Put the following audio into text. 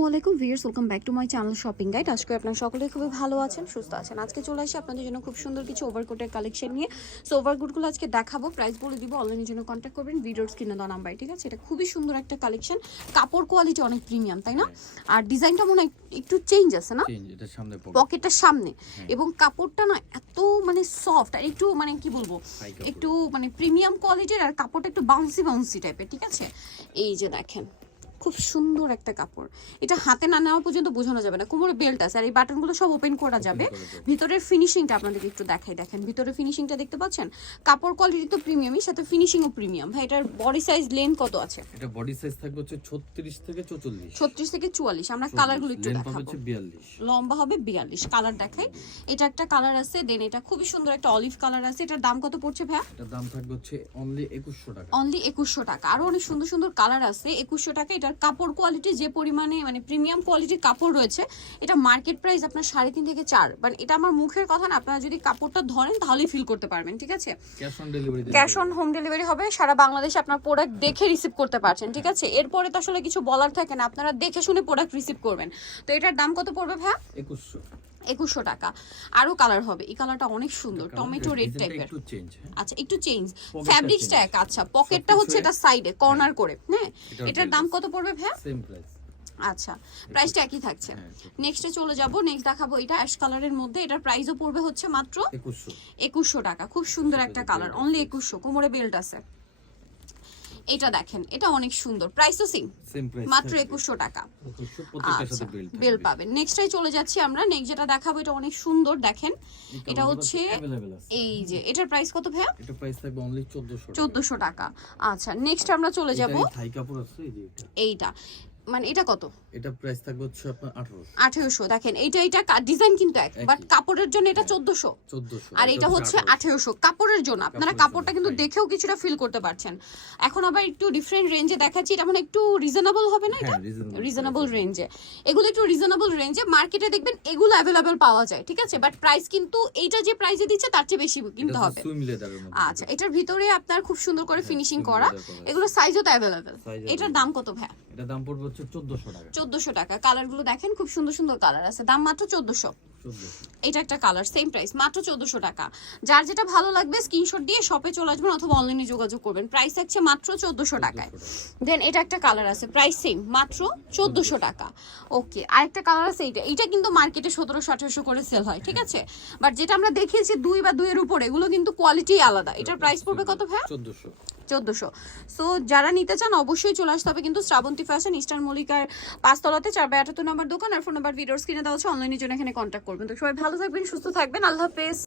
আসসালামু আলাইকুম viewers welcome back to my channel shopping guide. আজকে আপনারা সকলে খুবই ভালো আছেন সুস্থ আছেন। আজকে চলে আসি আপনাদের জন্য খুব সুন্দর কিছু ওভারকোটের কালেকশন নিয়ে। সো ওভারকোটগুলো আজকে দেখাবো প্রাইস বলে দিব অনলাইনের জন্য কন্ট্যাক্ট করবেন ভিডিওর স্ক্রিনে দেওয়া নাম্বার ঠিক আছে? এটা খুবই সুন্দর একটা কালেকশন কাপড় কোয়ালিটি অনেক প্রিমিয়াম তাই না? আর ডিজাইনটা মনে হয় একটু চেঞ্জ আছে না? এটা সামনে সামনে। এবং কাপড়টা না এত মানে সফট আর একটু মানে কি বলব একটু মানে প্রিমিয়াম কোয়ালিটির আর কাপড়টা একটু বাউন্সি বাউন্সি টাইপের ঠিক আছে? এই যে দেখেন। খুব সুন্দর একটা কাপড়। এটা হাতে না নেওয়া পর্যন্ত বোঝানো যাবে না। কোমরে বেল্ট আছে আর এই বাটনগুলো সব ওপেন করা যাবে। ভিতরের ফিনিশিংটা আপনাদেরকে একটু দেখাই দেখেন। ভিতরের ফিনিশিংটা দেখতে পাচ্ছেন? কাপড় কোয়ালিটি তো প্রিমিয়ামই সাথে ফিনিশিংও প্রিমিয়াম ভাই এটার বডি সাইজ লেন কত আছে? এটা বডি সাইজ থাকবে হচ্ছে 36 থেকে 44 ছত্রিশ থেকে চুয়াল্লিশ। আমরা কালারগুলো একটু দেখাবো হবে হচ্ছে 42 লম্বা হবে বিয়াল্লিশ। কালার দেখাই। এটা একটা কালার আছে। দেন এটা খুবই সুন্দর একটা অলিভ কালার আছে। এটার দাম কত পড়ছে ভাই এটার দাম থাকবে হচ্ছে অনলি 2100 টাকা। অনলি একুশশো টাকা। আরও অনেক সুন্দর সুন্দর কালার আছে। একুশশো টাকা এটার কাপড় কোয়ালিটি যে পরিমাণে মানে প্রিমিয়াম কোয়ালিটির কাপড় রয়েছে এটা মার্কেট প্রাইস আপনার সাড়ে তিন থেকে চার। মানে এটা আমার মুখের কথা না আপনারা যদি কাপড়টা ধরেন তাহলেই ফিল করতে পারবেন ঠিক আছে? ক্যাশ অন হোম ডেলিভারি হবে। সারা বাংলাদেশে আপনার প্রোডাক্ট দেখে রিসিভ করতে পারছেন ঠিক আছে? এরপরে তো আসলে কিছু বলার থাকে না আপনারা দেখে শুনে প্রোডাক্ট রিসিভ করবেন। তো এটার দাম কত পড়বে ভাই 2100 একুশশো টাকা। আরও কালার হবে। এই কালারটা অনেক সুন্দর টমেটো রেড টাইপের আচ্ছা একটু চেঞ্জ ফ্যাব্রিক্সটা এক আচ্ছা পকেটটা হচ্ছে এটা সাইডে কর্নার করে হ্যাঁ? এটার দাম কত পড়বে ভ্যা আচ্ছা প্রাইসটা একই থাকছে। হ্যাঁ, নেক্সটে চলে যাব নেক্সট দেখাবো এটা অ্যাশ কালারের মধ্যে। এটার প্রাইসও পড়বে হচ্ছে মাত্র একুশশো। টাকা। খুব সুন্দর একটা কালার অনলি একুশশো। কোমরে বেল্ট আছে। এটা দেখেন এটা অনেক সুন্দর। প্রাইসও সিম মাত্র একুশশো টাকা। আচ্ছা, বেল পাবেন। নেক্সটাই চলে যাচ্ছি আমরা। নেক্সট যেটা দেখাবো এটা অনেক সুন্দর দেখেন। এটা হচ্ছে এই যে এটার প্রাইস কত ভাইয়া? চোদ্দশো টাকা। আচ্ছা নেক্সট আমরা চলে যাব। এইটা। মানে এটা কত? এটা প্রাইস থাকবে হচ্ছে আপনার 1800 আঠেরোশো দেখেন এইটা এটা ডিজাইন কিন্তু এক বাট কাপড়ের জন্য এটা চোদ্দশো। 1400 আর এটা হচ্ছে 1800 আঠেরোশো। কাপড়ের জন্য আপনারা কাপড়টা কিন্তু দেখেও কিছুটা ফিল করতে পারছেন। এখন আবার একটু ডিফারেন্ট রেঞ্জে দেখাচ্ছি এটা মানে একটু রিজনেবল হবে না এটা? হ্যাঁ, রিজনেবল রেঞ্জে এগুলো একটু রিজনেবল রেঞ্জে মার্কেটে দেখবেন এগুলো অ্যাভেলেবেল পাওয়া যায় ঠিক আছে? বাট প্রাইস কিন্তু এইটা যে প্রাইসে দিচ্ছে তার চেয়ে বেশি কিনতে হবে। আচ্ছা এটার ভিতরে আপনার খুব সুন্দর করে হ্যাঁ, ফিনিশিং করা। এগুলো সাইজও তো অ্যাভেলেবেল এটার দাম কত ভাই এটা দাম পড়বে হচ্ছে 1400 টাকা। চোদ্দশো টাকা। কালারগুলো দেখেন খুব সুন্দর সুন্দর কালার আছে। দাম মাত্র চোদ্দশো। 1400 এটা একটা কালার সেম প্রাইস মাত্র চোদ্দশো টাকা। যার যেটা ভালো লাগবে স্ক্রিনশট দিয়ে শপে চলে আসবেন অথবা অনলাইনে যোগাযোগ করবেন। প্রাইস থাকছে মাত্র চোদ্দশো টাকায়। দেন এটা একটা কালার আছে প্রাইস সেম মাত্র চোদ্দশো। টাকা। ওকে আরেকটা কালার আছে এইটা। এইটা কিন্তু মার্কেটে সতেরোশো আঠারোশো করে সেল হয় ঠিক আছে? বাট যেটা আমরা দেখিয়েছি দুই বা দুইয়ের উপরে এগুলো কিন্তু কোয়ালিটি আলাদা। এটার প্রাইস পড়বে কত ভাই 1400 চোদ্দশো। সো যারা নিতে চান, অবশ্যই চলে আসতে হবে কিন্তু শ্রাবন্তী ফ্যাশন ইস্টার্ন মল্লিকার পাঁচতলাতে, চার বাই আটাত্তর নম্বর দোকান। আর ফোন নাম্বার ভিডিওর স্ক্রিনে দেওয়া হচ্ছে অনলাইনের জন্য এখানে কন্ট্যাক্ট করবেন। তো সবাই ভালো থাকবেন, সুস্থ থাকবেন। আল্লাহ হাফেজ।